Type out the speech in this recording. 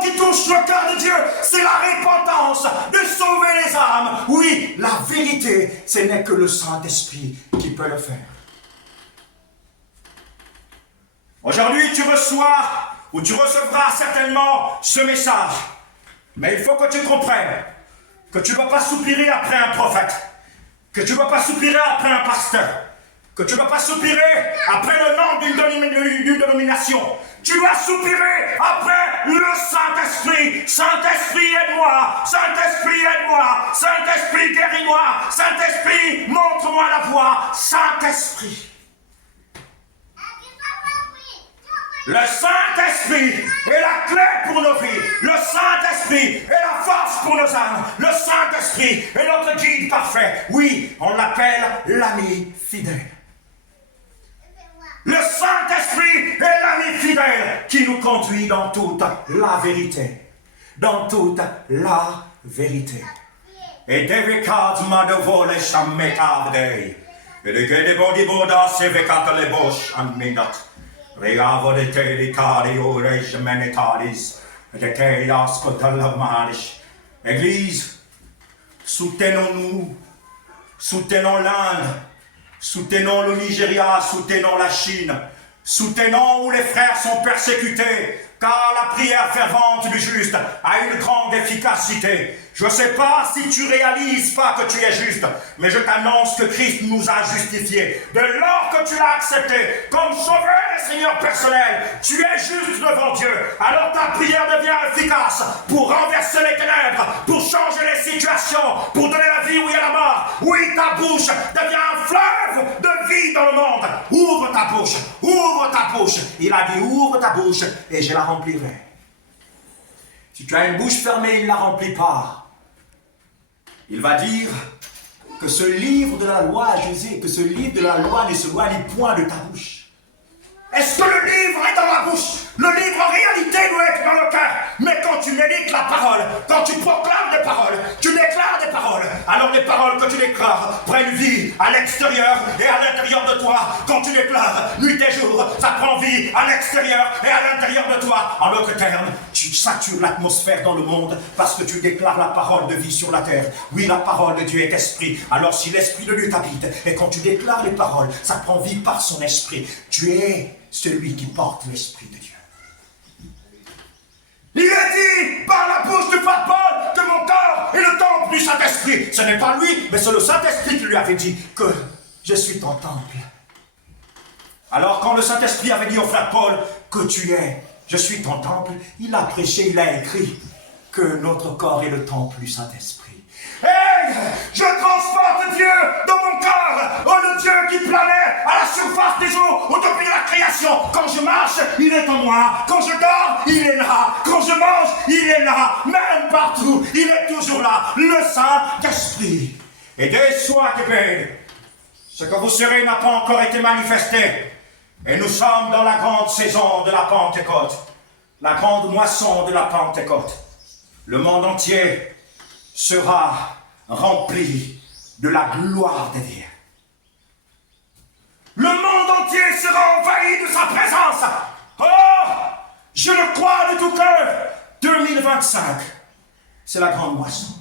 seconde qui touche le cœur de Dieu, c'est la repentance, de sauver les âmes. Oui, la vérité, ce n'est que le Saint-Esprit qui peut le faire. Aujourd'hui, tu reçois ou tu recevras certainement ce message. Mais il faut que tu comprennes que tu ne vas pas soupirer après un prophète, que tu ne vas pas soupirer après un pasteur, que tu ne vas pas soupirer après le nom d'une dénomination. Tu vas soupirer après le Saint-Esprit. Saint-Esprit, aide-moi. Saint-Esprit, aide-moi. Saint-Esprit, guéris-moi. Saint-Esprit, montre-moi la voie. Saint-Esprit. Le Saint-Esprit est la clé pour nos vies. Le Saint-Esprit est la force pour nos âmes. Le Saint-Esprit est notre guide parfait. Oui, on l'appelle l'ami fidèle. Le Saint-Esprit est l'ami fidèle qui nous conduit dans toute la vérité. Dans toute la vérité. Et devekat madovole shametavdei. Et de gede bodi boda sevekat le bosh anminat. Reavo de te di cario reis menetaris. De keias kotalamarish. Église, soutenons-nous. Soutenons l'Inde. Soutenons le Nigeria, soutenons la Chine, soutenons où les frères sont persécutés, car la prière fervente du juste a une grande efficacité. Je ne sais pas si tu réalises pas que tu es juste, mais je t'annonce que Christ nous a justifiés. Dès lors que tu l'as accepté comme sauveur et Seigneur personnel, tu es juste devant Dieu. Alors ta prière devient efficace pour renverser les ténèbres, pour changer les situations, pour donner la vie où il y a la mort. Oui, ta bouche devient un fleuve de vie dans le monde. Ouvre ta bouche, ouvre ta bouche. Il a dit ouvre ta bouche et je la remplirai. Si tu as une bouche fermée, il ne la remplit pas. Il va dire que ce livre de la loi, Jésus, que ce livre de la loi ne se loigne point de ta bouche. Est-ce que le livre est dans la bouche? Le livre en réalité doit être dans le cœur. Mais quand tu médites la parole, quand tu proclames des paroles, tu déclares des paroles, alors les paroles que tu déclares prennent vie à l'extérieur et à l'intérieur de toi. Quand tu déclares nuit et jour, ça prend vie à l'extérieur et à l'intérieur de toi. En d'autres termes, tu satures l'atmosphère dans le monde parce que tu déclares la parole de vie sur la terre. Oui, la parole de Dieu est esprit. Alors si l'esprit de Dieu t'habite, et quand tu déclares les paroles, ça prend vie par son esprit. Tu es celui qui porte l'Esprit de Dieu. Il est dit par la bouche du frère Paul que mon corps est le temple du Saint-Esprit. Ce n'est pas lui, mais c'est le Saint-Esprit qui lui avait dit que je suis ton temple. Alors quand le Saint-Esprit avait dit au frère Paul que tu es, je suis ton temple, il a prêché, il a écrit que notre corps est le temple du Saint-Esprit. Hey, je transporte Dieu dans mon corps, oh le Dieu qui planait à la surface des eaux au depuis la création. Quand je marche, il est en moi. Quand je dors, il est là. Quand je mange, il est là. Même partout, il est toujours là. Le Saint-Esprit. Et dès soir de paix, ce que vous serez n'a pas encore été manifesté. Et nous sommes dans la grande saison de la Pentecôte. La grande moisson de la Pentecôte. Le monde entier sera rempli de la gloire de Dieu. Le monde entier sera envahi de sa présence. Oh, je le crois de tout cœur. 2025, c'est la grande moisson.